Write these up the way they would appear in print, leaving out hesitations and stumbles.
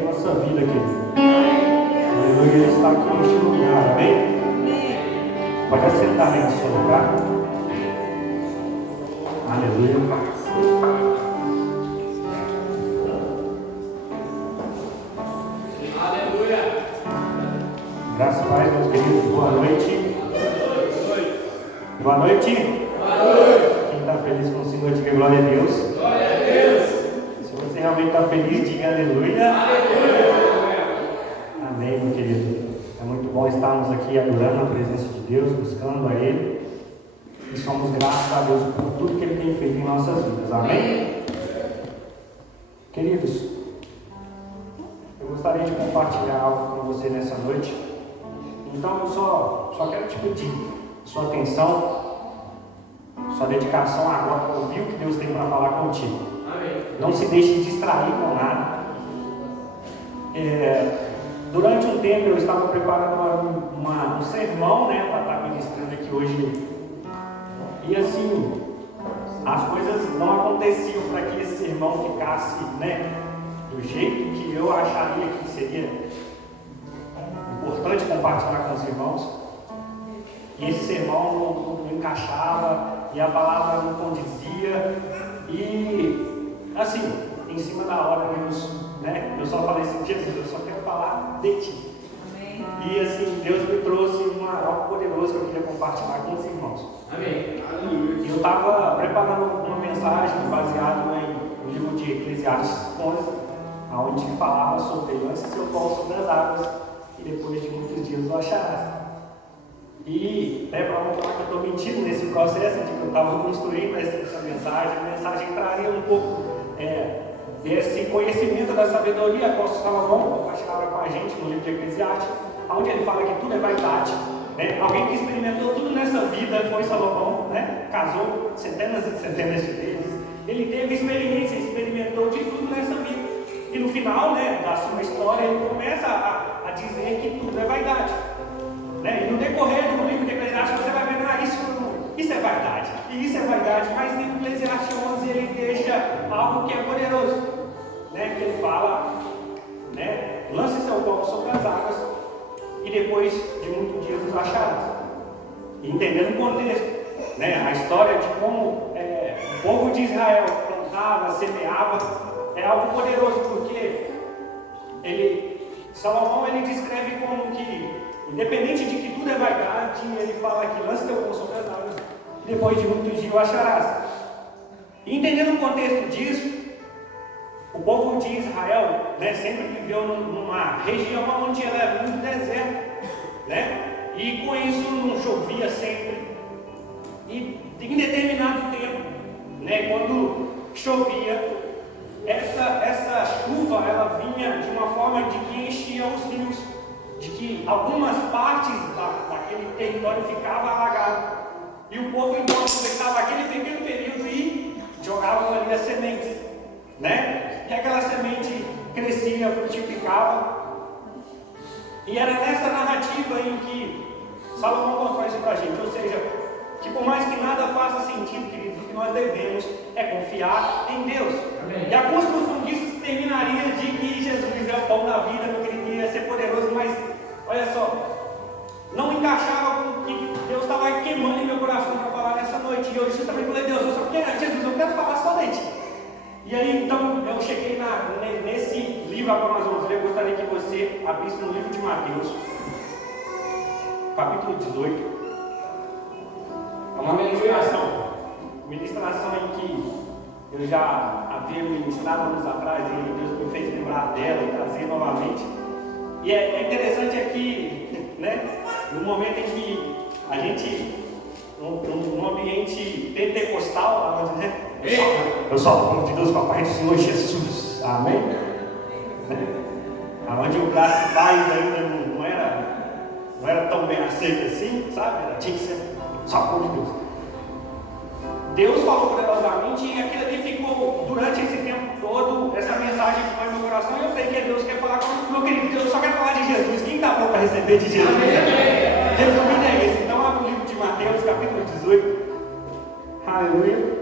em nossa vida, querido. Aleluia, Ele está aqui neste lugar, amém? Pode assentar aí no seu lugar. Aleluia, Pai. Aleluia. Graças a Deus, meus queridos. Boa noite. Boa noite. Quem está feliz com o Senhor, diga glória a Deus. Glória a Deus. Se você realmente está feliz, diga aleluia. Amém, meu querido. É muito bom estarmos aqui adorando a presença de Deus, buscando a Ele. E somos gratos a Deus por tudo que Ele tem feito em nossas vidas. Amém? Queridos, eu gostaria de compartilhar algo com você nessa noite. Então eu só quero te pedir sua atenção, sua dedicação agora para ouvir o que Deus tem para falar contigo. Amém. Não se deixe distrair com nada. Durante um tempo eu estava preparando um sermão, né, para estar ministrando aqui hoje. E assim, as coisas não aconteciam para que esse sermão ficasse, né, do jeito que eu acharia que seria importante compartilhar com os irmãos. E esse sermão não encaixava, e a palavra não condizia. E assim, em cima da hora, eu só falei assim: Jesus, eu só quero falar de Ti. Amém. E assim, Deus me trouxe algo poderoso que eu queria compartilhar com os irmãos. Amém. E eu estava preparando uma mensagem baseada no livro de Eclesiastes 11, onde falava sobre lance seu pão sobre as águas, e depois de muitos dias o acharás. E para não falar que eu estou mentindo nesse processo de que eu estava construindo essa mensagem, a mensagem traria um pouco desse conhecimento da sabedoria que o Salomão compartilhava com a gente no livro de Eclesiastes, onde ele fala que tudo é vaidade. Alguém que experimentou tudo nessa vida foi Salomão, né? Casou centenas e centenas de vezes. Ele teve experiência, experimentou de tudo nessa vida. E no final, né, da sua história, ele começa a dizer que tudo é vaidade. E no decorrer do livro de Eclesiastes você vai ver, isso é vaidade, e isso é vaidade, mas em Eclesiastes 11 ele deixa algo que é poderoso, que ele fala, lance seu copo sobre as águas, e depois de muitos dias os acharás. Entendendo o contexto, a história de como o povo de Israel plantava, semeava, é algo poderoso, porque Salomão descreve como que, independente de que tudo é vaidade, ele fala que lance teu copo sobre as águas, e depois de muitos dias o acharás. E entendendo o contexto disso, o povo de Israel sempre viveu numa região onde ela era muito deserta, e com isso não chovia sempre. E em determinado tempo, quando chovia, essa chuva ela vinha de uma forma de que enchia os rios, de que algumas partes daquele território ficavam alagadas. E o povo então aproveitava aquele pequeno período e jogavam ali as sementes, E aquela semente crescia, frutificava. E era nessa narrativa em que Salomão constrói isso para a gente, ou seja, que por mais que nada faça sentido, queridos, o que nós devemos é confiar em Deus. Amém. E a construção disso terminaria de que Jesus é o pão da vida, meu querido, ia ser poderoso, mas olha só, não encaixava com o que Deus estava queimando em meu coração para falar nessa noite. E eu justamente falei: Deus, eu só quero, Jesus, eu quero falar só de Ti. E aí então eu cheguei nesse livro agora nós vamos ler. Eu gostaria que você abrisse no livro de Mateus, capítulo 18. É uma ministração em que eu já havia ministrado anos atrás e Deus me fez lembrar dela e trazer novamente. E é interessante aqui, no momento em que a gente, num ambiente pentecostal, onde, eu sou aluno de Deus, papai do Senhor Jesus, amém? Onde o graça e paz ainda não era tão bem aceito assim, sabe? Tinha que ser só aluno de Deus. Deus falou poderosamente e aquilo ali ficou durante esse tempo todo, essa mensagem ficou no meu coração, e eu sei que Deus quer falar comigo, meu querido. Deus só quer falar de Jesus. Quem está pronto para receber de Jesus? Resumindo é isso. Então abre o livro de Mateus, capítulo 18. Aleluia.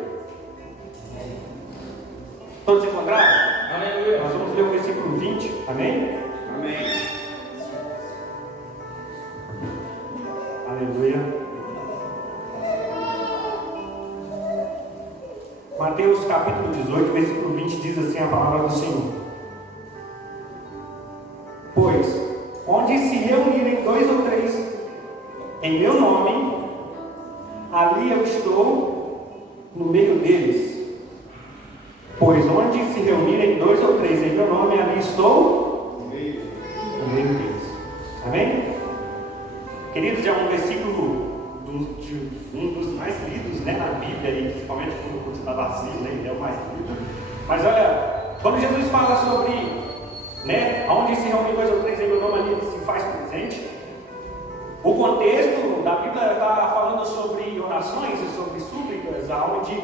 Todos encontraram? Aleluia. Nós vamos ler o versículo 20. Amém? Amém. Aleluia. Mateus capítulo 18, versículo 20 diz assim a palavra do Senhor: Pois, onde se reunirem 2 ou 3 em meu nome, ali eu estou no meio deles. Pois, onde se reunirem 2 ou 3 em meu nome, ali estou no meio deles. Amém? Queridos, é um versículo um dos mais lidos, né, na Bíblia, e principalmente quando você está vazio, né, ele é o mais lido. Mas olha, quando Jesus fala sobre, né, onde se reúnem 2 ou 3 em meu nome, ali ele se faz presente. O contexto da Bíblia está falando sobre orações e sobre súplicas, onde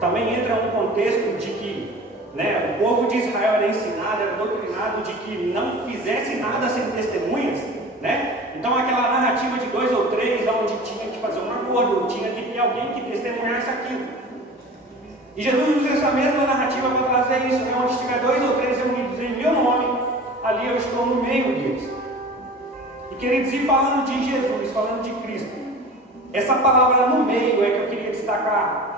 também entra um contexto de que, né, o povo de Israel era ensinado, era doutrinado de que não fizesse nada sem testemunhas, né? Então aquela narrativa de 2 ou 3, onde tinha que fazer um acordo, tinha que ter alguém que testemunhasse aquilo. E Jesus usa essa mesma narrativa para trazer isso, né? Onde estiver 2 ou 3 reunidos em meu nome, ali eu estou no meio deles. E queridos, e falando de Jesus, falando de Cristo, essa palavra no meio é que eu queria destacar.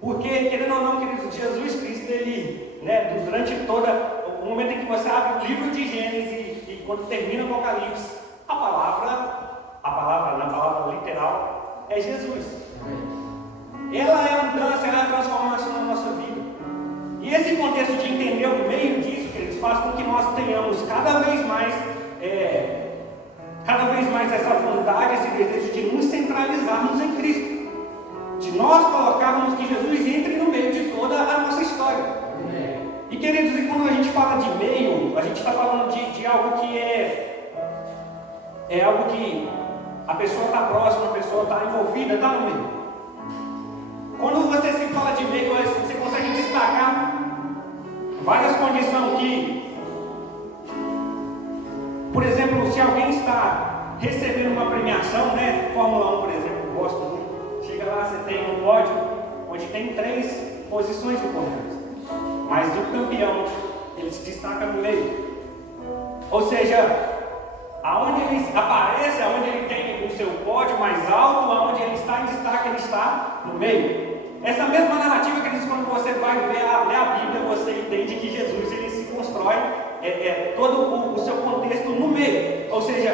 Porque, querendo ou não, queridos, Jesus Cristo, ele, né, durante todo o momento em que você abre o livro de Gênesis e quando termina o Apocalipse, a palavra, na palavra literal, é Jesus. Ela é a mudança, ela é a transformação na nossa vida. E esse contexto de entender o meio disso, queridos, faz com que nós tenhamos cada vez mais essa vontade, esse desejo de nos centralizarmos em Cristo. De nós colocarmos que Jesus entre no meio de toda a nossa história. E queridos, e quando a gente fala de meio, a gente está falando de algo que é algo que a pessoa está próxima, a pessoa está envolvida, está no meio. Quando você se fala de meio, você consegue destacar várias condições que, por exemplo, se alguém está recebendo uma premiação, né, Fórmula 1, por exemplo, eu gosto muito, chega lá, você tem um pódio onde tem 3 posições importantes, mas o campeão, ele se destaca no meio. Ou seja, aonde ele aparece, aonde ele tem o seu pódio mais alto, aonde ele está em destaque, ele está no meio. Essa mesma narrativa que diz, quando você vai ler a Bíblia, você entende que Jesus, ele se constrói todo o seu contexto no meio. Ou seja,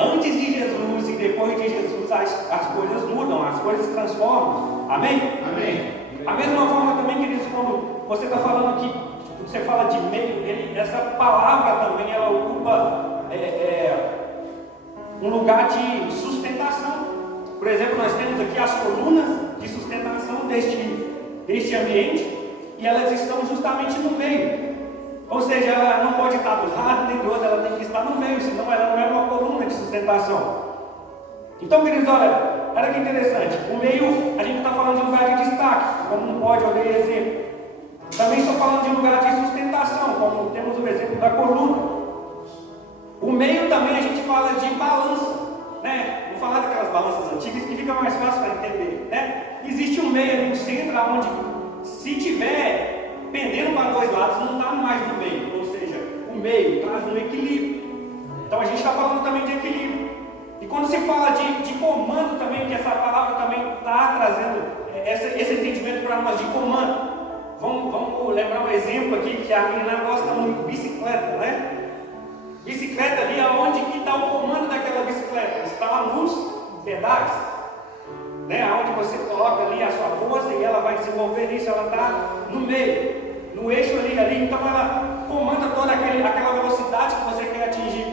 antes de Jesus e depois de Jesus, as coisas mudam, as coisas transformam. Amém? Amém. A mesma forma também, queridos, quando você está falando que você fala de meio, essa palavra também ela ocupa um lugar de sustentação. Por exemplo, nós temos aqui as colunas de sustentação deste ambiente e elas estão justamente no meio. Ou seja, ela não pode estar do lado nem do outro, ela tem que estar no meio, senão ela não é uma coluna de sustentação. Então, queridos, olha que interessante. O meio, a gente está falando de lugar de destaque, como um pódio, alguém exemplo. Também estou falando de lugar de sustentação, como temos o exemplo da coluna. O meio também a gente fala de balança, né? Vou falar daquelas balanças antigas que fica mais fácil para entender, né? Existe um meio ali no centro, onde se tiver pendendo para 2 lados, não está mais no meio, ou seja, o meio traz um equilíbrio. Então a gente está falando também de equilíbrio. E quando se fala de comando também, que essa palavra também está trazendo esse entendimento para nós de comando. Vamos lembrar um exemplo aqui que a menina gosta muito, bicicleta, né? Bicicleta ali, aonde que está o comando daquela bicicleta? Está nos pedais, né? Aonde você coloca ali a sua força e ela vai desenvolver isso, ela está no meio, no eixo ali, então ela comanda toda aquela velocidade que você quer atingir.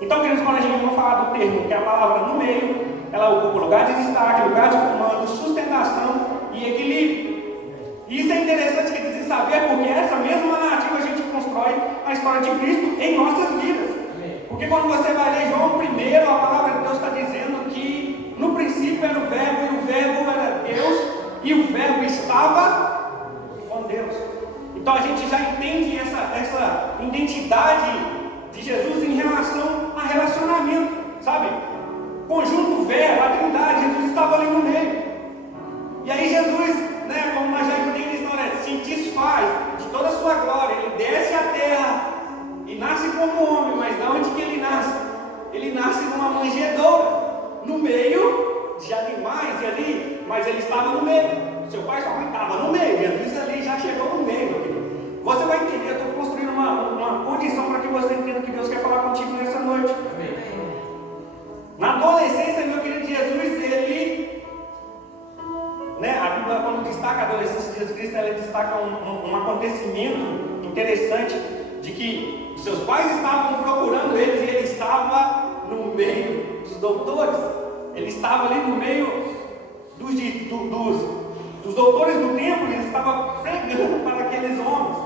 Então, queridos, quando a gente vai falar do termo, que é a palavra no meio, ela ocupa lugar de destaque, lugar de comando, sustentação e equilíbrio. E isso é interessante, queridos, de saber, porque essa mesma narrativa a gente constrói a história de Cristo em nossas vidas. Porque quando você vai ler João 1, a palavra de Deus está dizendo que no princípio era o verbo, e o verbo era Deus, e o verbo estava com Deus. Então a gente já entende essa identidade de Jesus em relação a relacionamento, sabe? Conjunto verbo, a trindade, Jesus estava ali no meio. E aí Jesus, né, como nós já entendemos, se desfaz de toda a sua glória, ele desce à terra e nasce como homem, mas de onde que ele nasce? Ele nasce numa manjedoura, no meio de animais ali, mas ele estava no meio. Seu pai e sua mãe estavam no meio, Jesus ali já chegou no meio, meu querido. Você vai entender, eu estou construindo uma condição para que você entenda o que Deus quer falar contigo nessa noite. Amém. Na adolescência, meu querido, Jesus, ele, a Bíblia, quando destaca a adolescência de Jesus Cristo, ela destaca um acontecimento interessante, de que seus pais estavam procurando eles e ele estava no meio dos doutores. Ele estava ali no meio dos doutores do templo, ele estava pregando para aqueles homens.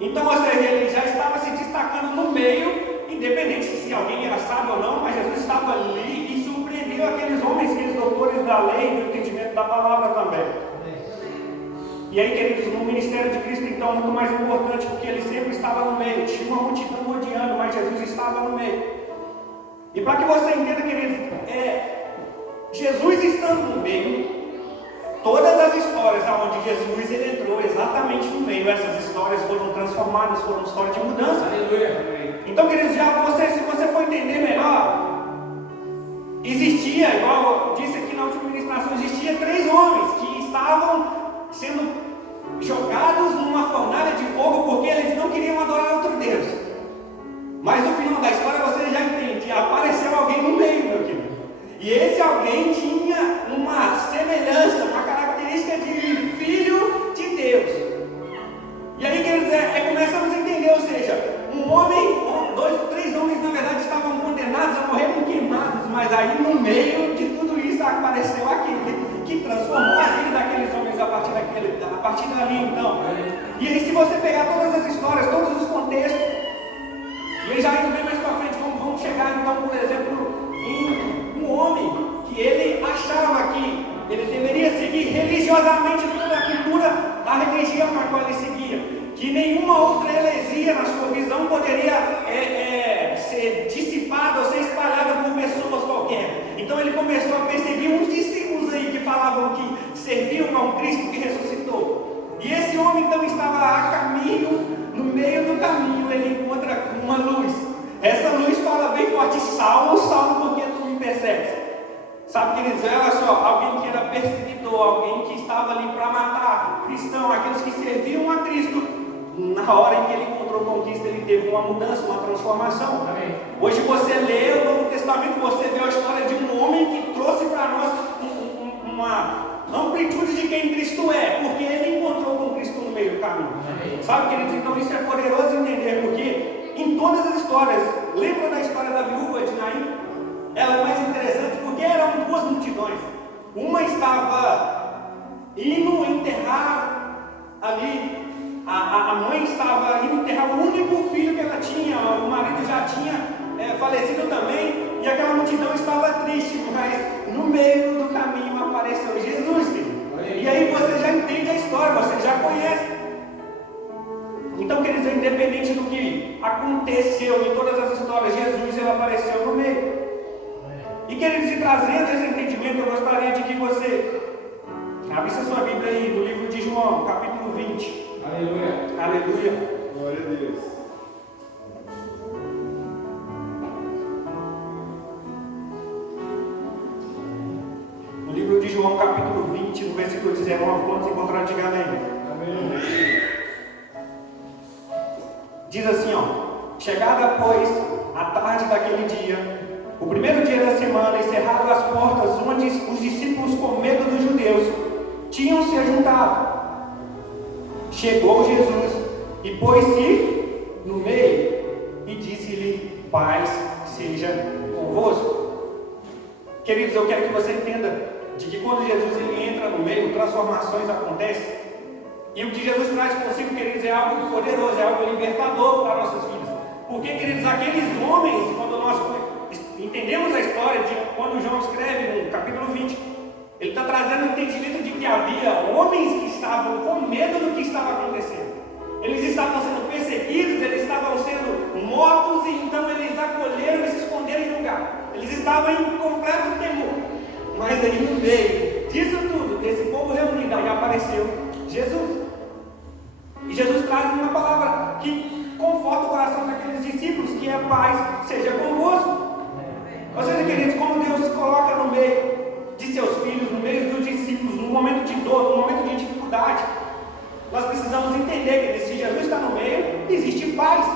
Então, ou seja, ele já estava se destacando no meio, independente se alguém era sábio ou não, mas Jesus estava ali e surpreendeu aqueles homens, aqueles doutores da lei, do entendimento da palavra também. E aí, queridos, no ministério de Cristo, então, muito mais importante, porque ele sempre estava no meio, tinha uma multidão rodeando, mas Jesus estava no meio. E para que você entenda, queridos, Jesus estando no meio, todas as histórias onde Jesus ele entrou exatamente no meio, essas histórias foram transformadas, foram histórias de mudança. Aleluia. Então, queridos, se você for entender melhor, existia, igual eu disse aqui na última ministração, existia 3 homens que estavam sendo jogados numa fornalha de fogo porque eles não queriam adorar outro Deus. Mas no final da história você já entende, apareceu alguém no meio, meu querido. E esse alguém tinha uma semelhança, uma característica de filho de Deus. E aí, queridos, começamos a entender, ou seja, um homem, 2, 3 homens, na verdade, estavam condenados a morrer queimados, mas aí no meio de tudo isso apareceu aquele que transformou a vida daqueles homens a partir dali, então. E aí, se você pegar todas as histórias, todos os contextos, e aí já indo bem mais para frente, vamos chegar então, por exemplo, em um homem que ele achava que ele deveria seguir religiosamente toda a cultura da religião na qual ele seguia, que nenhuma outra heresia na sua visão poderia ser dissipada ou ser espalhada por pessoas qualquer. Então ele começou a perseguir uns discípulos aí que falavam que serviam a um Cristo que ressuscitou. E esse homem então estava a caminho, no meio do caminho ele encontra uma luz. Essa luz fala bem forte: Saulo, Saulo, por que tu me persegues? Sabe, queridos, olha só, alguém que era perseguidor, alguém que estava ali para matar cristão, aqueles que serviam a Cristo, na hora em que ele encontrou conquista, ele teve uma mudança, uma transformação. Amém. Hoje você lê o Novo Testamento, você vê a história de um homem que trouxe para nós uma amplitude de quem Cristo é, porque ele encontrou com Cristo no meio do caminho. Amém. Sabe, queridos, então isso é poderoso entender, porque em todas as histórias, lembra da história da viúva de Naim? Ela é mais interessante porque eram 2 multidões. Uma estava indo enterrar ali, a mãe estava indo enterrar o único filho que ela tinha, o marido já tinha falecido também, e aquela multidão estava triste, mas no meio do caminho apareceu Jesus, querido. E aí você já entende a história, você já conhece. Então, quer dizer, independente do que aconteceu em todas as histórias, Jesus ele apareceu no meio. E, queridos, e trazendo esse entendimento, eu gostaria de que você abrisse a sua Bíblia aí no livro de João, capítulo 20. Aleluia. Aleluia. Glória a Deus. No livro de João, capítulo 20, no versículo 19, quando se encontrar, diga amém. Amém. Diz assim, chegada, pois, a tarde daquele dia, o primeiro dia da semana, encerrado as portas, onde os discípulos, com medo dos judeus, tinham se ajuntado. Chegou Jesus e pôs-se no meio e disse-lhe: paz seja convosco. Queridos, eu quero que você entenda de que quando Jesus ele entra no meio, transformações acontecem. E o que Jesus traz consigo, queridos, é algo poderoso, é algo libertador para nossas vidas. Porque, queridos, aqueles homens, quando nós entendemos a história de quando João escreve no capítulo 20, ele está trazendo o entendimento de que havia homens que estavam com medo do que estava acontecendo. Eles estavam sendo perseguidos, eles estavam sendo mortos, e então eles acolheram e se esconderam em lugar. Eles estavam em completo temor. Mas aí no meio disso tudo, desse povo reunido, aí apareceu Jesus. E Jesus traz uma palavra que conforta o coração daqueles discípulos, que é paz seja convosco. Ou seja, queridos, como Deus se coloca no meio de seus filhos, no meio dos discípulos, no momento de dor, no momento de dificuldade, nós precisamos entender que se Jesus está no meio, existe paz.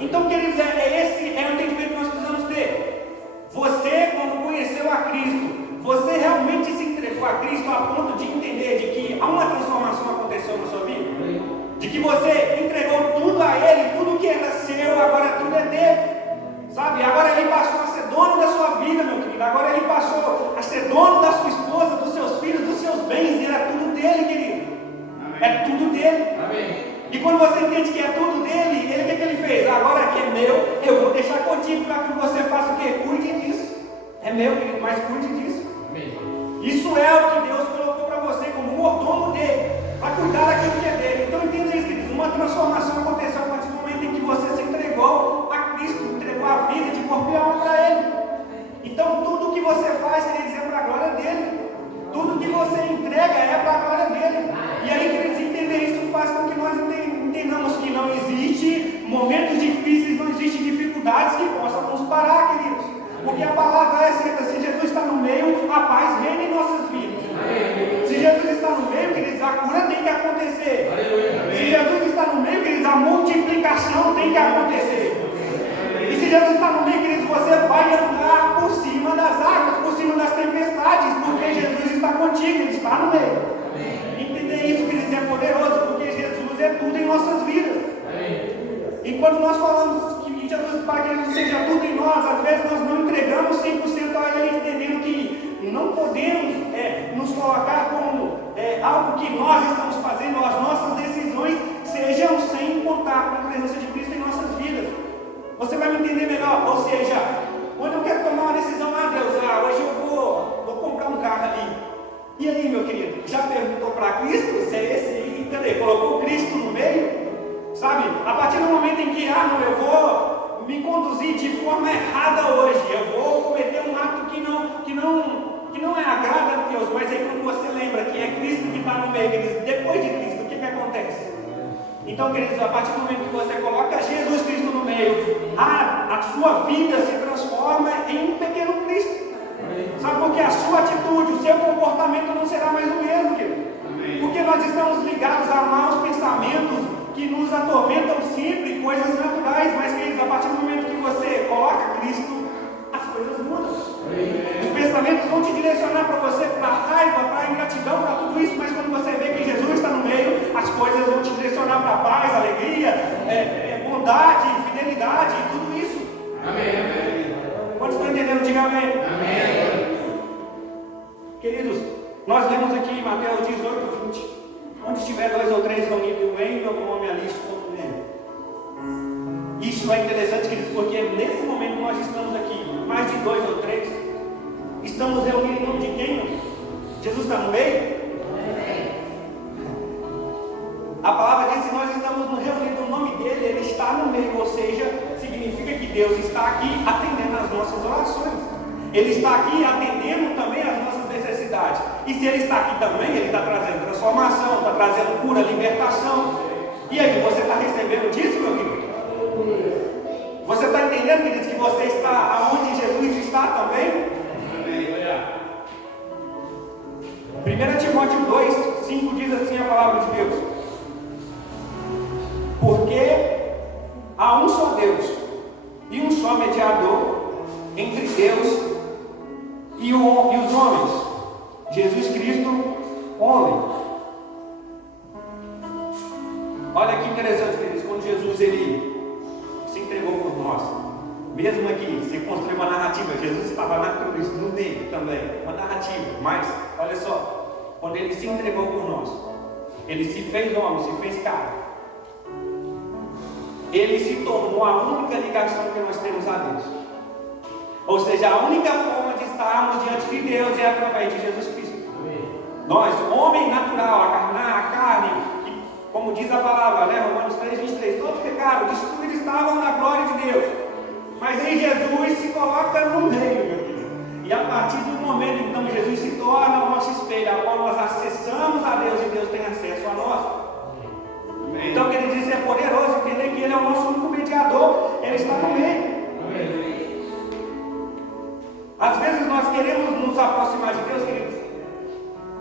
Então, queridos, esse é o entendimento que nós precisamos ter. Você, quando conheceu a Cristo, você realmente se entregou a Cristo a ponto de entender de que uma transformação aconteceu na sua vida? De que você entregou tudo a Ele, tudo que era seu, agora tudo é dele. Sabe, agora Ele passou a ser dono da sua vida, meu querido. Agora Ele passou a ser dono da sua esposa, dos seus filhos, dos seus bens. E era tudo dele, querido. Amém. É tudo dele. Amém. E quando você entende que é tudo dele, o que ele fez? Agora que é meu, eu vou deixar contigo para que você faça o quê? Cuide disso. É meu, querido, mas cuide disso. Amém. Isso é o que Deus colocou para você como mordomo dele, para cuidar daquilo que é dele. Então entenda isso, queridos. Uma transformação aconteceu a partir do momento em que você se entregou a Cristo, entregou a vida de corpo e alma para Ele. Então tudo que você faz, queridos, é para a glória dele. Tudo que você entrega é para a glória dele. E aí, queridos, entender isso faz com que nós entendamos que não existe momentos difíceis, não existe dificuldades que possam nos parar, queridos. Porque a palavra é certa, se Jesus está no meio, a paz reina em nossas vidas. Se Jesus está no meio, queridos, a cura tem que acontecer. Se Jesus está no meio, queridos, a multiplicação tem que acontecer. E se Jesus está no meio, queridos, você vai andar por cima das águas, por cima das tempestades, porque Jesus está contigo, Ele está no meio. Entender isso, queridos, é poderoso, porque Jesus é tudo em nossas vidas. E quando nós falamos que Jesus, para que Ele seja tudo em nós, às vezes nós não entregamos 100% a Ele, entendendo que não podemos nos colocar como algo que nós estamos fazendo, as nossas decisões sejam sem contar com a presença de Cristo em nossas vidas. Você vai me entender melhor. Ou seja, quando eu quero tomar uma decisão, Deus, hoje eu vou comprar um carro ali. E aí, meu querido, já perguntou para Cristo se é esse aí? Cadê? Colocou Cristo no meio? Sabe? A partir do momento em que, eu vou me conduzir de forma errada hoje, eu vou cometer um ato que não é agrada a Deus, mas aí quando você lembra que é Cristo que está no meio, queridos, depois de Cristo, o que acontece? Então, queridos, a partir do momento que você coloca Jesus Cristo no meio, a sua vida se transforma em um pequeno Cristo. Sabe, porque a sua atitude, o seu comportamento não será mais o mesmo, querido. Porque nós estamos ligados a maus pensamentos que nos atormentam sempre, coisas naturais, mas, queridos, a partir do momento que você coloca Cristo, as coisas mudam. Os pensamentos vão te direcionar para você, para raiva, para ingratidão, para tudo isso, mas quando você vê que Jesus está no meio, as coisas vão te direcionar para paz, alegria, bondade, fidelidade e tudo isso. Amém. Quantos estão entendendo? Diga amém. Amém. Queridos, nós lemos aqui em Mateus 18, 20. Onde estiver 2 ou 3 reunidos em meu nome, ali estou no meio. Isso é interessante, queridos, porque nesse momento nós estamos aqui, mais de 2 ou 3, estamos reunidos em nome de quem? Jesus está no meio? A palavra diz que nós estamos reunidos no nome dele, ele está no meio, ou seja, significa que Deus está aqui atendendo às nossas orações. Ele está aqui atendendo também às nossas necessidades. E se Ele está aqui também, Ele está trazendo transformação, está trazendo cura, libertação. E aí, você está recebendo disso, meu querido? Você está entendendo, queridos, que você está aonde Jesus está também? 1 Timóteo 2, 5 diz assim a palavra de Deus: porque há um só Deus e um só mediador entre Deus e os homens, Jesus Cristo, homem. Olha que interessante, queridos, quando Jesus ele se entregou por nós, mesmo aqui, se construiu uma narrativa, Jesus estava na cruz, no meio também, uma narrativa, mas, olha só, quando ele se entregou por nós, ele se fez homem, se fez carne, ele se tornou a única ligação que nós temos a Deus. Ou seja, a única forma de estarmos diante de Deus é através de Jesus Cristo. Amém. Nós, homem natural, a carne, que, como diz a palavra, Romanos 3, 23, todos pecaram, destruídos estavam na glória de Deus. Mas em Jesus se coloca no meio, meu querido. E a partir do momento em que então, Jesus se torna o nosso espelho, a qual nós acessamos a Deus e Deus tem acesso a nós. Amém. Então nós queremos nos aproximar de Deus, queridos,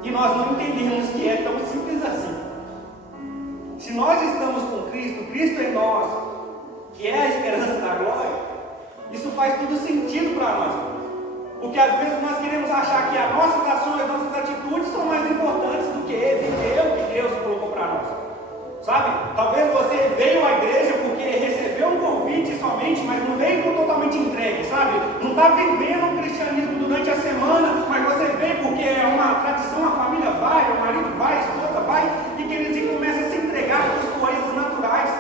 e nós não entendemos que é tão simples assim. Se nós estamos com Cristo, Cristo em nós, que é a esperança da glória, isso faz todo sentido para nós. Porque às vezes nós queremos achar que as nossas ações, as nossas atitudes são mais importantes do que viver o que Deus colocou para nós. Sabe? Talvez você veio à igreja porque recebeu um convite somente, mas não veio totalmente entregue, sabe? Não está vivendo o cristianismo durante a semana, mas você veio porque é uma tradição, a família vai, o marido vai, a esposa vai, e queridos, e começa a se entregar às coisas naturais.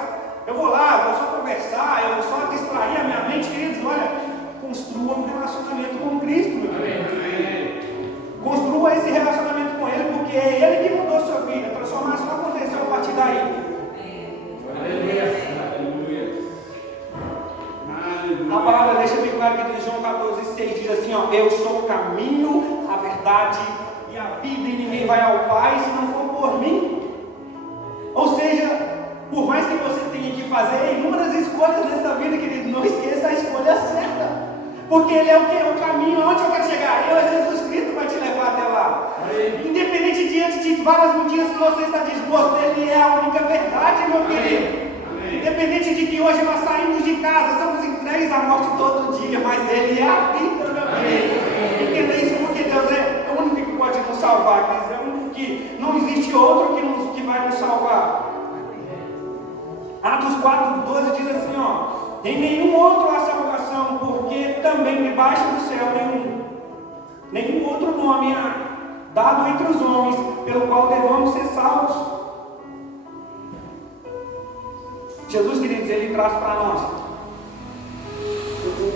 Eu vou lá, vou só conversar, eu vou só distrair a minha mente, queridos, olha, construa um relacionamento com Cristo, meu querido. Construa esse relacionamento com Ele, porque é Ele que mudou a sua vida. A transformação aconteceu a partir daí. A palavra deixa bem claro que em João 14,6 diz assim, ó, eu sou o caminho, a verdade e a vida, e ninguém vai ao Pai se não for por mim. Ou seja, por mais que você tenha que fazer inúmeras escolhas nessa vida, querido, não esqueça a escolha certa. Porque Ele é o que? É o caminho. Aonde eu quero chegar? Jesus Cristo vai te levar até lá. Independente diante de várias mentiras que você está disposto, Ele é a única verdade, meu querido. Independente de que hoje nós saímos de casa, somos entregues à morte todo dia, mas Ele é a vida, meu querido. Entenda isso, porque Deus é o único que pode nos salvar, Deus é o único que não existe outro que vai nos salvar. Atos 4,12 diz assim, ó, em nenhum outro há salvação, porque também debaixo do céu nenhum outro nome há dado entre os homens, pelo qual devamos ser salvos. Jesus, queridos, Ele traz para nós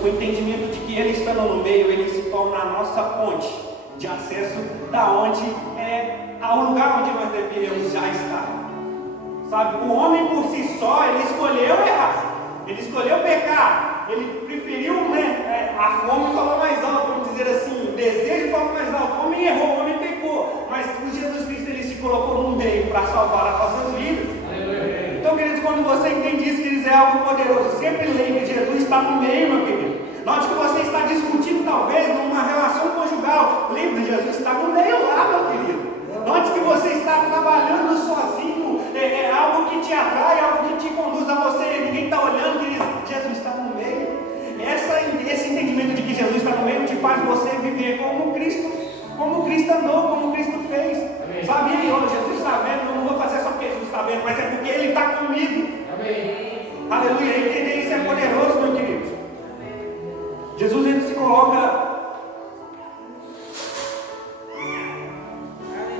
o entendimento de que Ele estando no meio, Ele se torna a nossa ponte de acesso da onde ao lugar onde nós deveríamos já estar. Sabe, o homem por si só, ele escolheu errar, ele escolheu pecar, ele preferiu, a fome falou mais alto, vamos dizer assim, o desejo falou mais alto, o homem errou, o homem pecou, mas o Jesus Cristo, Ele se colocou no meio para salvar as nossas vidas. Então, queridos, quando você entende isso, queridos, é algo poderoso. Sempre lembre que Jesus está no meio, meu querido. Note que você está discutindo, talvez, numa relação conjugal. Lembre, Jesus está no meio lá, meu querido. Note que você está trabalhando sozinho, é algo que te atrai, algo que te conduz a você. Ninguém está olhando, querido. Jesus está no meio. Esse entendimento de que Jesus está no meio te faz você viver como Cristo andou, como Cristo fez. Amém. Sabe, Jesus está vendo, eu não vou fazer só porque Jesus está vendo, mas é porque Ele está comigo. Amém. Aleluia, entender isso é poderoso, meu querido. Jesus, Ele se coloca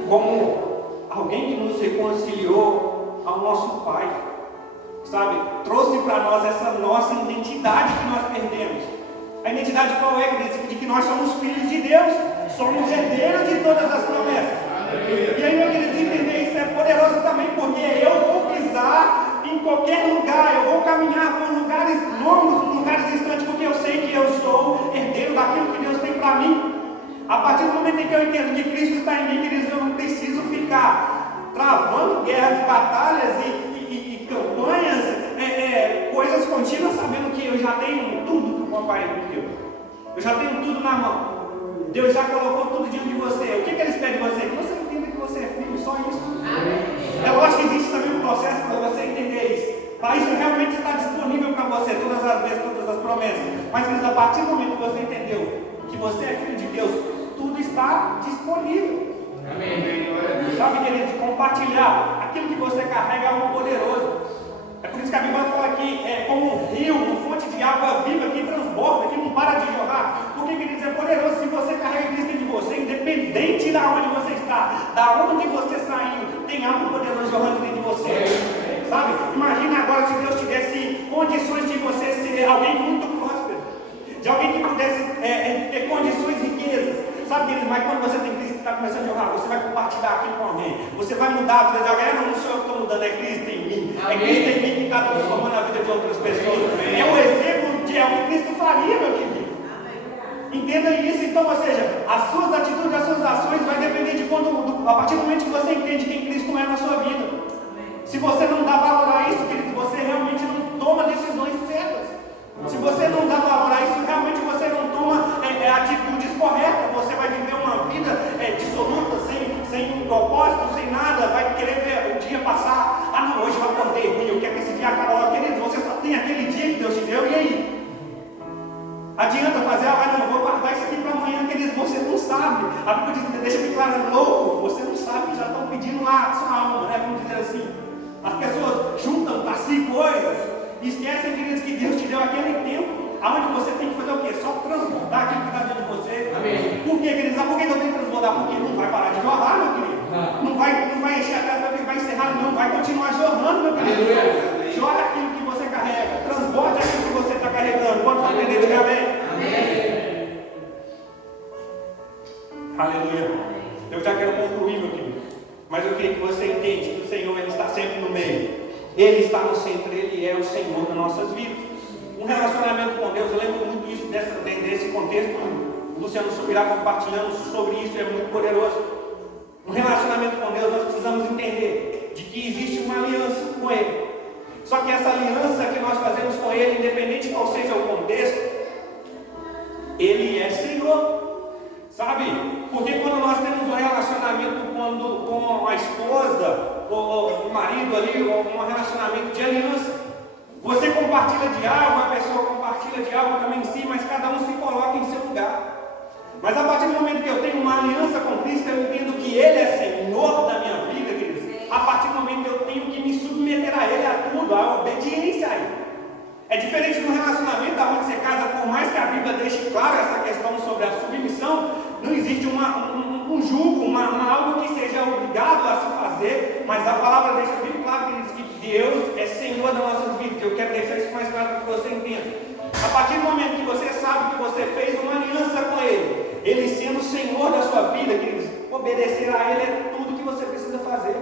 como alguém que nos reconciliou ao nosso Pai, sabe, trouxe para nós essa nossa identidade que nós perdemos. A identidade qual é, querido? De que nós somos filhos de Deus, somos herdeiros de todas as promessas. E aí, meu querido, entender isso é poderoso também, porque eu vou pisar em qualquer lugar, eu vou caminhar por lugares longos, lugares distantes, porque eu sei que eu sou herdeiro daquilo que Deus tem para mim. A partir do momento em que eu entendo que Cristo está em mim, queridos, eu não preciso ficar travando guerras, batalhas e campanhas, coisas contínuas, sabendo que eu já tenho tudo que o papai me deu. Eu já tenho tudo na mão. Deus já colocou tudo diante de você. O que eles pedem de você? Que você entenda que você é filho, só isso. É lógico que existe também um processo para você entender isso. Para isso realmente está disponível para você, todas as vezes, todas as promessas. Mas, queridos, a partir do momento que você entendeu que você é filho de Deus, tudo está disponível. Amém. Sabe, queridos, compartilhar aquilo que você carrega é algo poderoso. É por isso que a Bíblia fala que é como um rio, uma fonte de água viva que transborda, que não para de jorrar. Porque, queridos, é poderoso. Se você carrega Cristo dentro de você, independente de onde você está, da onde você saiu, tem algo poderoso jorrando dentro de você. Sabe? Imagina agora se Deus tivesse condições de você ser alguém muito próspero, de alguém que pudesse ter condições, riquezas. Sabe, querido, mas quando você tem Cristo que está começando a jorrar, você vai compartilhar aquilo com alguém. Você vai mudar a vida de alguém. Não sou eu que estou mudando, é Cristo em mim. Amém. É Cristo em mim que está transformando a vida de outras pessoas. Amém. É o exemplo de algo que Cristo faria, meu querido. Entenda isso, então, ou seja, as suas atitudes, as suas ações vai depender de a partir do momento que você entende quem Cristo é na sua vida. Se você não dá valor a isso, querido, você realmente não toma decisões certas. Se você não dá valor a isso, realmente você não toma atitudes corretas. A Bíblia diz, deixa bem claro, louco, você não sabe que já estão pedindo a sua alma, né? Vamos dizer assim. As pessoas juntam para si coisas e esquecem, queridos, que Deus te deu aquele tempo onde você tem que fazer o quê? Só transbordar aquilo que está dentro de você. Amém. Por quê, queridos? Sabe por que eu tenho que transbordar? Porque não vai parar de jorrar, meu querido. Não vai encher a cara, vai encerrar, não. Vai continuar jorrando, meu querido. Joga aquilo que você carrega. Transborde aquilo que você está carregando. Quando você entender, diga amém. Amém. Aleluia. Eu já quero concluir, meu querido. Mas eu queria que você entenda que o Senhor, Ele está sempre no meio. Ele está no centro, Ele é o Senhor das nossas vidas. Um relacionamento com Deus, eu lembro muito isso desse contexto. O Luciano subirá compartilhando sobre isso, é muito poderoso. Um relacionamento com Deus, nós precisamos entender de que existe uma aliança com Ele. Só que essa aliança que nós fazemos com Ele, independente qual seja o contexto, Ele é Senhor. Sabe? Porque quando nós temos um relacionamento com a esposa, ou o marido ali, ou um relacionamento de aliança, você compartilha de algo, a pessoa compartilha de algo também em si, mas cada um se coloca em seu lugar. Mas a partir do momento que eu tenho uma aliança com Cristo, eu entendo que Ele é Senhor da minha vida, queridos. A partir do momento que eu tenho que me submeter a Ele, a tudo, a obediência a Ele. É diferente do relacionamento onde você casa, por mais que a Bíblia deixe claro essa questão sobre a submissão, não existe um julgo, algo que seja obrigado a se fazer, mas a palavra deixa bem claro, queridos, que Deus é Senhor das nossas vidas. Eu quero deixar isso mais claro para que você entenda. A partir do momento que você sabe que você fez uma aliança com Ele, Ele sendo o Senhor da sua vida, queridos, obedecer a Ele é tudo que você precisa fazer.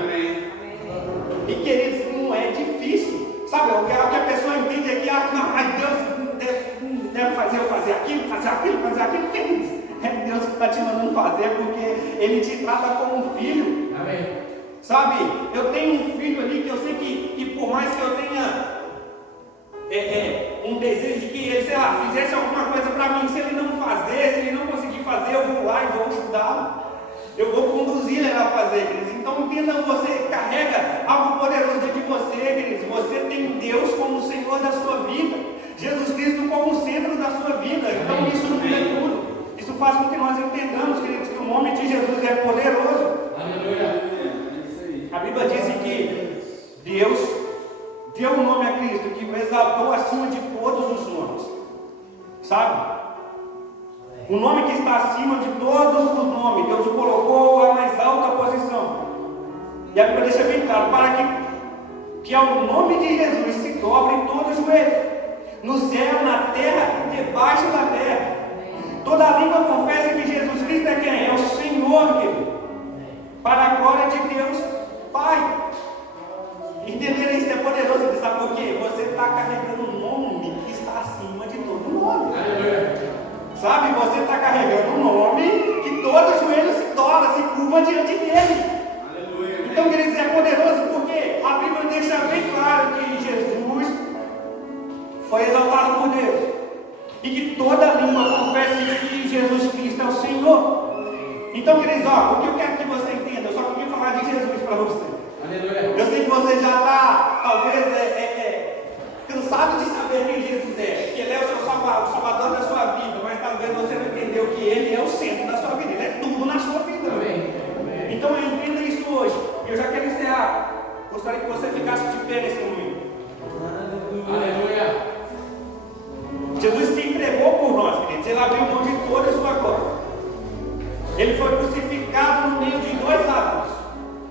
Amém. E queridos, não é difícil. Sabe, o que a pessoa entende é que Deus deve fazer aquilo, queridos. É Deus que está te mandando fazer, porque Ele te trata como um filho. Amém. Sabe, eu tenho um filho ali que eu sei que por mais que eu tenha um desejo de que ele, sei lá, fizesse alguma coisa para mim, se ele não fazer, se ele não conseguir fazer, eu vou lá e vou ajudá-lo. Eu vou conduzir ele a fazer, queridos. Então entenda, você carrega algo poderoso dentro de você, queridos. Você tem Deus como o Senhor da sua vida, Jesus Cristo como o centro da sua vida. Então isso não é tudo. Isso faz com que nós entendamos, queridos, que o nome de Jesus é poderoso. Aleluia. A Bíblia diz que Deus deu o nome a Cristo, que o exaltou acima de todos os nomes. Sabe? O nome que está acima de todos os nomes, Deus o colocou à mais alta posição. E a Bíblia deixa bem claro, para que ao nome de Jesus se dobre todo o joelho, no céu, na terra e debaixo da terra. Toda a língua confessa que Jesus Cristo é quem? É o Senhor, querido. Para a glória de Deus Pai. Entender isso é poderoso, sabe por quê? Você está carregando um nome que está acima de todo nome. Sabe, você está carregando um nome que todo joelho se dobra, se curva diante dele. Aleluia. Então, queridos, é poderoso porque a Bíblia deixa bem claro que Jesus foi exaltado por Deus. E que toda língua confesse que Jesus Cristo é o Senhor. Então, queridos, o que eu quero que você entenda, eu só queria falar de Jesus para você. Aleluia. Eu sei que você já está, talvez, cansado de saber quem Jesus é, que Ele é o seu Salvador da sua vida, mas talvez você não entendeu que Ele é o centro da sua vida, Ele é tudo na sua vida. Amém. Então, entenda isso hoje. Eu já quero encerrar. Gostaria que você ficasse de pé nesse momento. Aleluia. Jesus se entregou por nós, queridos. Ele abriu mão de toda a sua glória. Ele foi crucificado no meio de dois ladrões,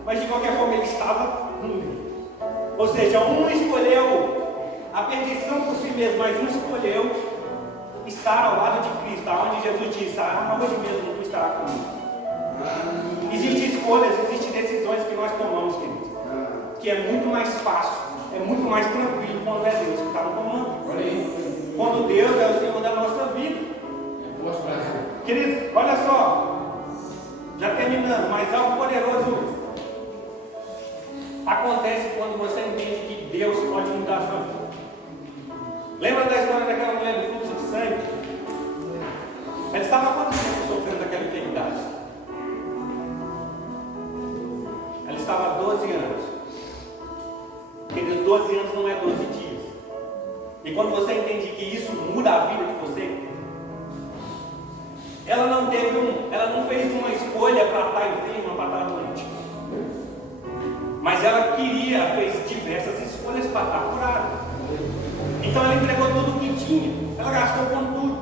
mas de qualquer forma ele estava no meio. Ou seja, um escolheu a perdição por si mesmo, mas um escolheu estar ao lado de Cristo, aonde Jesus disse: hoje mesmo tu estará comigo. Existem escolhas, existem decisões que nós tomamos, queridos, que é muito mais fácil, é muito mais tranquilo quando é Deus que está no comando. Quando Deus é o Senhor da nossa vida. Queridos, olha só, já terminando, mas algo poderoso acontece quando você entende que Deus pode mudar a sua vida. Lembra da história daquela mulher do fluxo de sangue? Ela estava há quanto tempo sofrendo daquela enfermidade? Ela estava há 12 anos. Queridos, 12 anos não é 12 dias. E quando você entende que isso muda a vida de você, ela não fez uma escolha para estar enferma, para estar doente. Mas ela fez diversas escolhas para estar curada. Então ela entregou tudo o que tinha, ela gastou com tudo,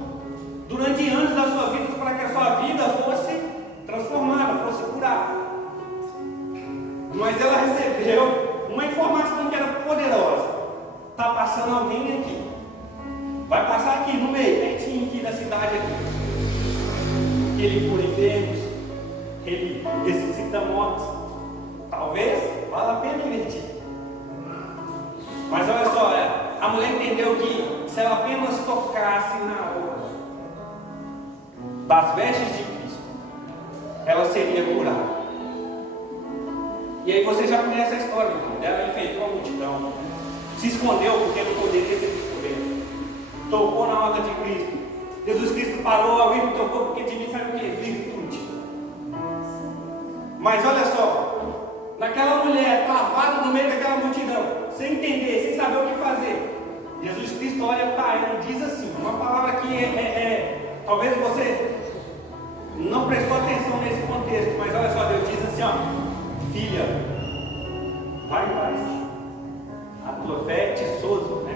durante anos da sua vida, para que a sua vida fosse transformada, fosse curada. Mas ela recebeu uma informação que era poderosa. Está passando alguém aqui, vai passar aqui no meio, pertinho aqui da cidade aqui. Ele cura enfermos, ele ressuscita mortos. Talvez vale a pena investir. Mas olha só, a mulher entendeu que se ela apenas tocasse na roupa das vestes de Cristo, ela seria curada. E aí você já conhece a história, ela enfrentou a multidão, se escondeu porque não poderia ser descoberto, tocou na orla de Cristo. Jesus Cristo parou, alguém me tocou porque de mim sabe o que? Virtude. Mas olha só, naquela mulher travada no meio daquela multidão, sem entender, sem saber o que fazer, Jesus Cristo olha para ela e diz assim, uma palavra que talvez você não prestou atenção nesse contexto, mas olha só, Deus diz assim, ó, filha, vai em paz, a tua fé te sozo, né?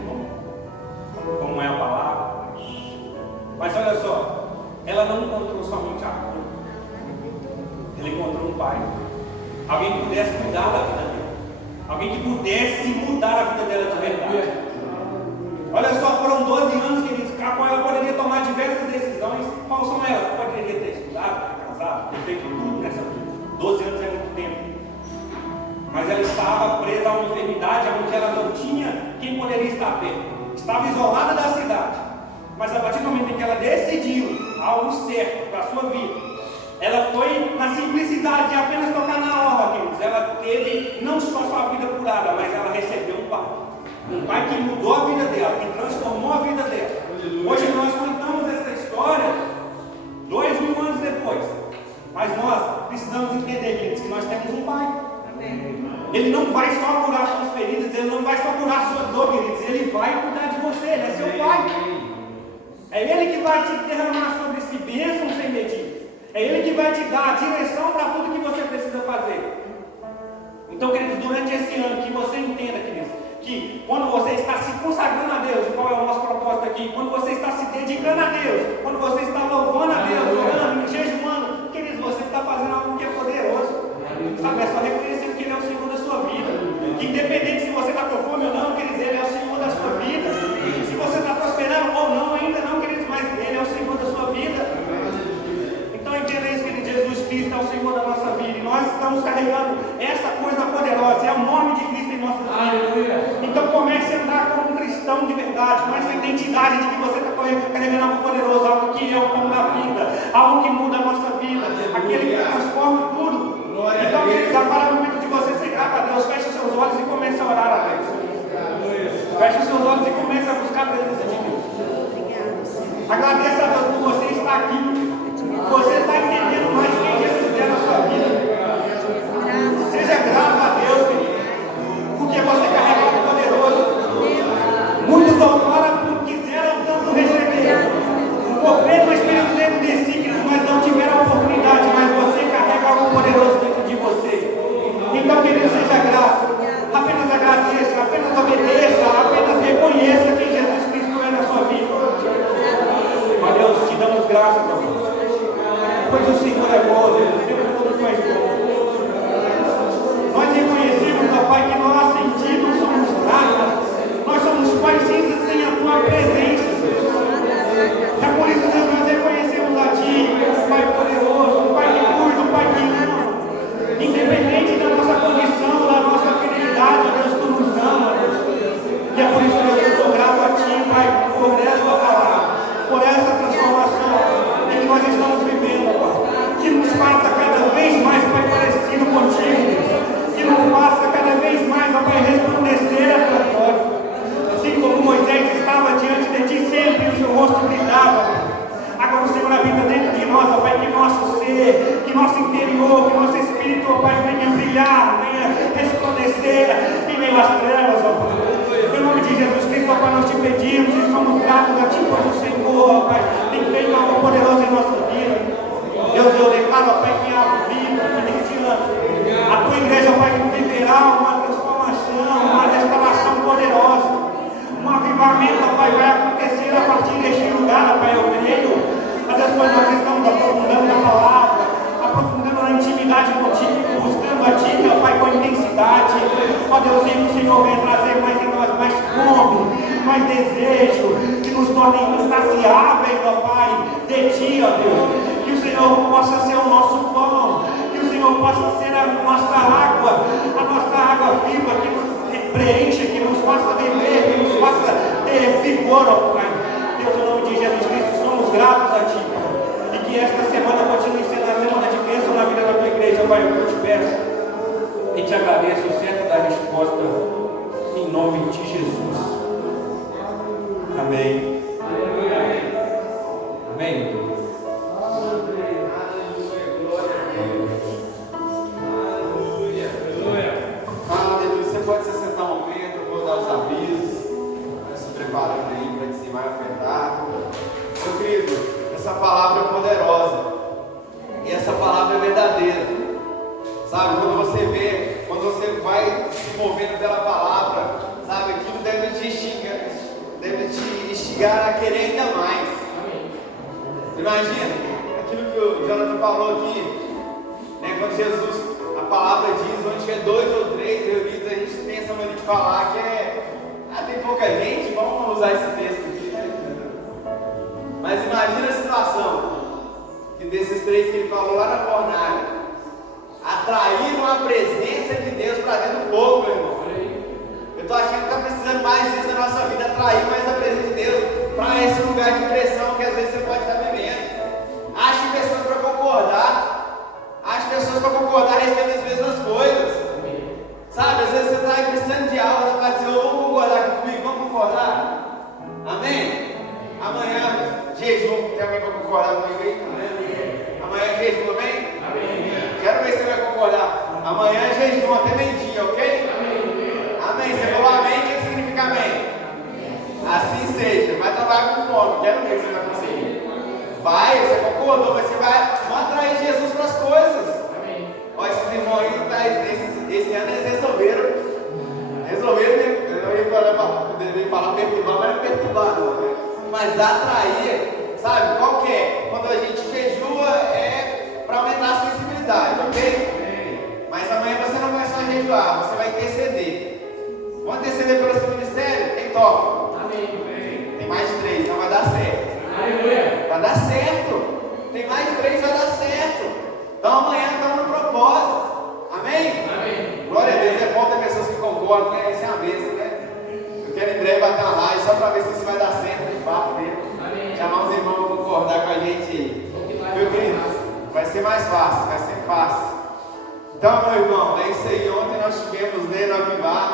Como é a palavra. Mas olha só, ela não encontrou somente a cura, ela encontrou um pai, alguém que pudesse cuidar da vida dela, alguém que pudesse mudar a vida dela de verdade. Olha só, foram 12 anos que ela poderia tomar diversas decisões. Quais são elas? Poderia ter estudado, ter casado, ter feito tudo nessa vida. 12 anos é muito tempo. Mas ela estava presa a uma enfermidade onde ela não tinha quem poderia estar perto. Estava isolada da cidade. Mas a partir do momento em que ela decidiu algo certo para a sua vida, ela foi na simplicidade de apenas tocar na orla, queridos. Ela teve não só a sua vida curada, mas ela recebeu um pai. Um pai que mudou a vida dela, que transformou a vida dela. Hoje nós contamos essa história 2000 anos depois. Mas nós precisamos entender, queridos, que nós temos um pai. Ele não vai só curar suas feridas, ele não vai só curar sua dor, queridos. Ele vai cuidar de você, ele é seu pai. É ele que vai te derramar sobre si bênçãos sem medida. É ele que vai te dar a direção para tudo que você precisa fazer. Então, queridos, durante esse ano, que você entenda, queridos, que quando você está se consagrando a Deus, qual é o nosso propósito aqui? Quando você está se dedicando a Deus, quando você está louvando a Deus, orando, jejuando, queridos, você está fazendo algo que é poderoso. Sabe, é só reconhecer que Ele é o Senhor da sua vida. Que independente se você está com fome ou não, queridos, Ele é o Senhor da sua vida. Se você está prosperando ou não, ainda não, queridos, mas Ele é o Senhor da sua vida. Então entenda isso, queridos, Jesus Cristo é o Senhor da nossa vida. E nós estamos carregando essa coisa poderosa, é o nome de Cristo em nossas vidas. Então comece a andar como um cristão de verdade, com essa identidade de que você está carregando algo poderoso, algo que é o pão da vida, algo que muda a nossa vida, aquele que transforma tudo. Então, queridos, agora é o momento de você ser grato a Deus. Feche os seus olhos e comece a orar a Deus. Feche os seus olhos e comece a buscar a presença de Deus. Agradeça a Deus por você estar aqui. Você está entendendo mais quem Jesus é na sua vida. Seja grato a Deus, querido, porque você carrega algo poderoso. Muitos outrora quiseram tanto receber, por medo do Espírito dentro de si, mas não tiveram a oportunidade, mas você carrega algo poderoso dentro de você. Então, querido, seja grato. Apenas agradeça, apenas obedeça, apenas reconheça quem Jesus Cristo é na sua vida. Ó Deus, te damos graças, ó Deus. Pois o Senhor é bom, Deus, o tempo todo tu és bom. Nós reconhecemos, ó Pai, que nós em Ti não somos nada. Nós somos pais cinzas sem a Tua presença, Deus. É por isso, Deus, nós reconhecemos a Ti, Pai poderoso, Pai que cuida, Pai que ama. Independente da nossa condição, da nossa fidelidade, Deus, Tu nos ama, Deus. E é por isso, Deus, eu sou grato a Ti, Pai, por essa palavra, por essa transformação em que nós estamos vivendo, Pai. Que nos faça cada vez mais, Pai, parecido contigo, Deus. Que nos faça cada vez mais, ó Pai, resplandecer a Tua glória. Assim como Moisés estava diante de Ti sempre, o seu rosto brilhava. Agora o Senhor habita dentro de nós, ó Pai, que nosso ser, que nosso interior, que nosso espírito, ó Pai, venha brilhar, venha resplandecer em meio às trevas, ó Pai. Em nome de Jesus Cristo, ó Pai, nós te pedimos e somos gratos a Ti, pois o Senhor, ó Pai, tem feito algo poderoso em nossa vida. Pai, vai acontecer a partir deste lugar, Pai, eu creio. Mas depois nós estamos aprofundando na palavra, aprofundando na intimidade contigo, buscando a Ti, meu Pai, com intensidade. Ó Deus, que o Senhor venha trazer mais em nós mais fome, mais desejo, que nos tornem insaciáveis, ó Pai, de Ti, ó Deus. Que o Senhor possa ser o nosso pão, que o Senhor possa ser a nossa água viva, que nos preencha, que nos faça viver, que nos faça ter vigor, ó Pai. Deus, em nome de Jesus Cristo, somos gratos a Ti, Pai. E que esta semana continue sendo a semana de bênção na vida da Tua igreja, Pai. Eu te peço e te agradeço o certo da resposta, em nome de Jesus. Amém. Amém, meu Deus. Aleluia. Você pode se assentar um momento, eu vou dar os avisos. Vai se preparando aí para que você vai ofertar. Meu querido, essa palavra é poderosa. E essa palavra é verdadeira. Sabe, quando você vê, quando você vai se movendo pela palavra, sabe, aquilo deve te instigar a querer ainda mais. Imagina, aquilo que o Jonathan falou aqui, né, quando Jesus, a palavra diz, onde tiver 2 ou 3 reunidos, a gente tem essa maneira de falar que tem pouca gente, vamos usar esse texto aqui, né? Mas imagina a situação, que desses 3 que ele falou lá na fornalha, atraíram a presença de Deus para dentro do fogo, meu irmão. Eu estou achando que está precisando mais disso na nossa vida, atrair mais a presença de Deus para esse lugar de pressão que às vezes você pode estar vivendo. Ache pessoas para concordar, a respeito das mesmas coisas. Sabe, às vezes você está aí precisando de algo da parte do Senhor, vamos concordar comigo, vamos concordar? Amém? Amanhã, jejum, tem alguém para concordar comigo aí? Amanhã é jejum, amém? Quero ver se você vai concordar. Amanhã é jejum, até meio-dia, ok? Amém. Você falou amém, o que significa amém? Assim seja. Vai trabalhar com fome. Quero ver se você vai conseguir. Vai, você concordou, mas você vai atrair Jesus para as coisas. Olha, esses irmãos aí, esse ano eles resolveram, eu ia falar perturbar, mas não é perturbar não, né? Mas atrair, sabe, qual que é? Quando a gente jejua é para aumentar a sensibilidade, ok? Mas amanhã você não vai só jejuar, você vai interceder. Vamos interceder pelo seu ministério? Quem toca? Tem mais de 3, então vai dar certo. Vai dar certo. Tem mais de 3, vai dar certo. Então amanhã estamos no propósito. Amém? Glória a Deus, é bom ter pessoas que concordam, né? Isso é uma bênção, né? Eu quero em breve bater uma live só para ver se isso vai dar certo de fato mesmo. Chamar os irmãos para concordar com a gente. Meu querido, vai ser mais fácil, vai ser fácil. Então, meu irmão, é isso aí. Ontem nós tivemos no Avivar.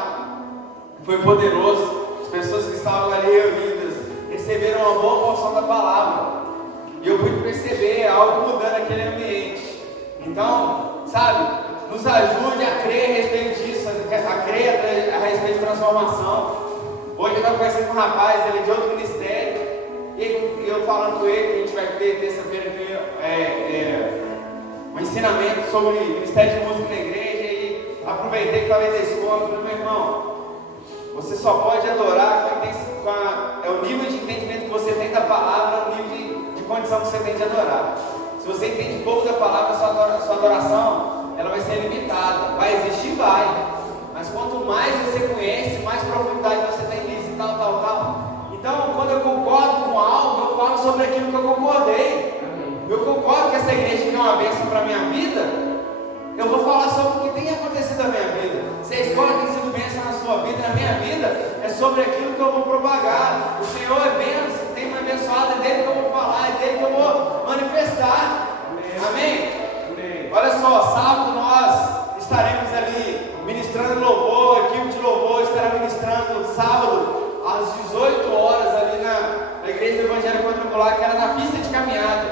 Foi poderoso. As pessoas que estavam ali reunidas receberam uma boa porção da palavra. E eu pude perceber algo mudando aquele ambiente. Então, sabe, nos ajude a crer a respeito disso, a crer a respeito de transformação. Hoje eu estava conversando com um rapaz, ele é de outro ministério, e eu falando com ele que a gente vai ter terça-feira aqui um ensinamento sobre ministério de música na igreja, e aproveitei e falei da escola, falei, meu irmão, você só pode adorar é o nível de entendimento que você tem da palavra, o nível de condição que você tem de adorar. Se você entende pouco da palavra, sua adoração ela vai ser limitada. Vai existir, vai. Mas quanto mais você conhece, mais profundidade você tem nisso e tal. Então, quando eu concordo com algo, eu falo sobre aquilo que eu concordei. Eu concordo que essa igreja tem uma bênção para a minha vida. Eu vou falar sobre o que tem acontecido na minha vida. Se a escola tem sido bênção na sua vida, na minha vida, é sobre aquilo que eu vou propagar. O Senhor é bênção, tem me abençoado, é dele que eu vou falar, é dele que eu vou manifestar. Amém? Olha só, sábado nós estaremos ali ministrando louvor, a equipe de louvor estará ministrando sábado às 18 horas ali na igreja do Evangelho Quadrangular, que era na pista de caminhada.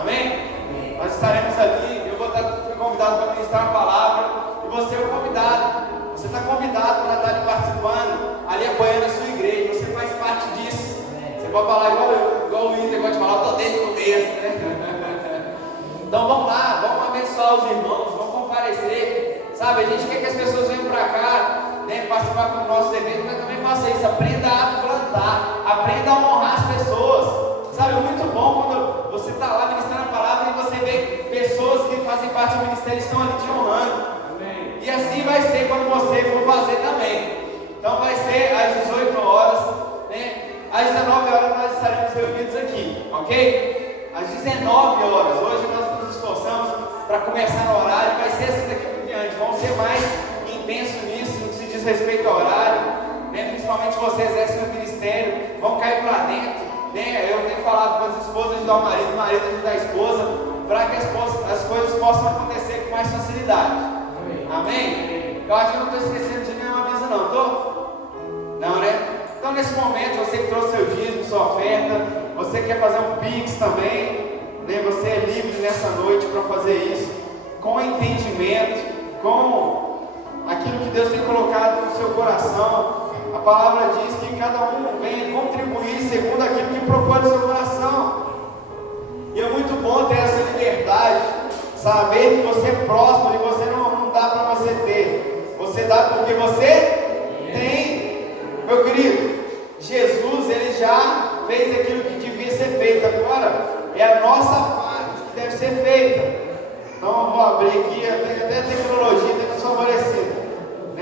Amém? Nós estaremos ali, eu fui convidado para ministrar a palavra, e você é o convidado. Você está convidado para estar ali participando, ali apoiando a sua igreja, você faz parte disso. Você pode falar igual o Luiz, ele pode falar, eu estou desde o começo, né? Então vamos lá, vamos abençoar os irmãos, vamos comparecer. Sabe, a gente quer que as pessoas venham para cá, né, participar do nosso evento, mas também faça isso, aprenda a plantar, aprenda você for fazer também. Então vai ser às 18 horas, né? Às 19 horas nós estaremos reunidos aqui, ok? Às 19 horas, hoje nós nos esforçamos para começar no horário, vai ser assim daqui por diante, vamos ser mais intensos nisso, no que se diz respeito ao horário, né? Principalmente vocês exercem o ministério, vão cair para dentro, né? Eu tenho falado com as esposas ajudar o marido ajudar a esposa, para que as coisas possam acontecer com mais facilidade. Amém? Eu acho que eu não estou esquecendo de nenhuma aviso não, estou? Não, né? Então nesse momento, você que trouxe seu dízimo, sua oferta, você quer fazer um Pix também, né? Você é livre nessa noite para fazer isso, com entendimento, com aquilo que Deus tem colocado no seu coração. A palavra diz que cada um venha contribuir segundo aquilo que propõe no seu coração. E é muito bom ter essa liberdade, saber que você é próspero e você não dá para você ter. Você dá porque você tem. Meu querido, Jesus, ele já fez aquilo que devia ser feito. Agora é a nossa parte que deve ser feita. Então eu vou abrir aqui, até a tecnologia tem nos favorecido.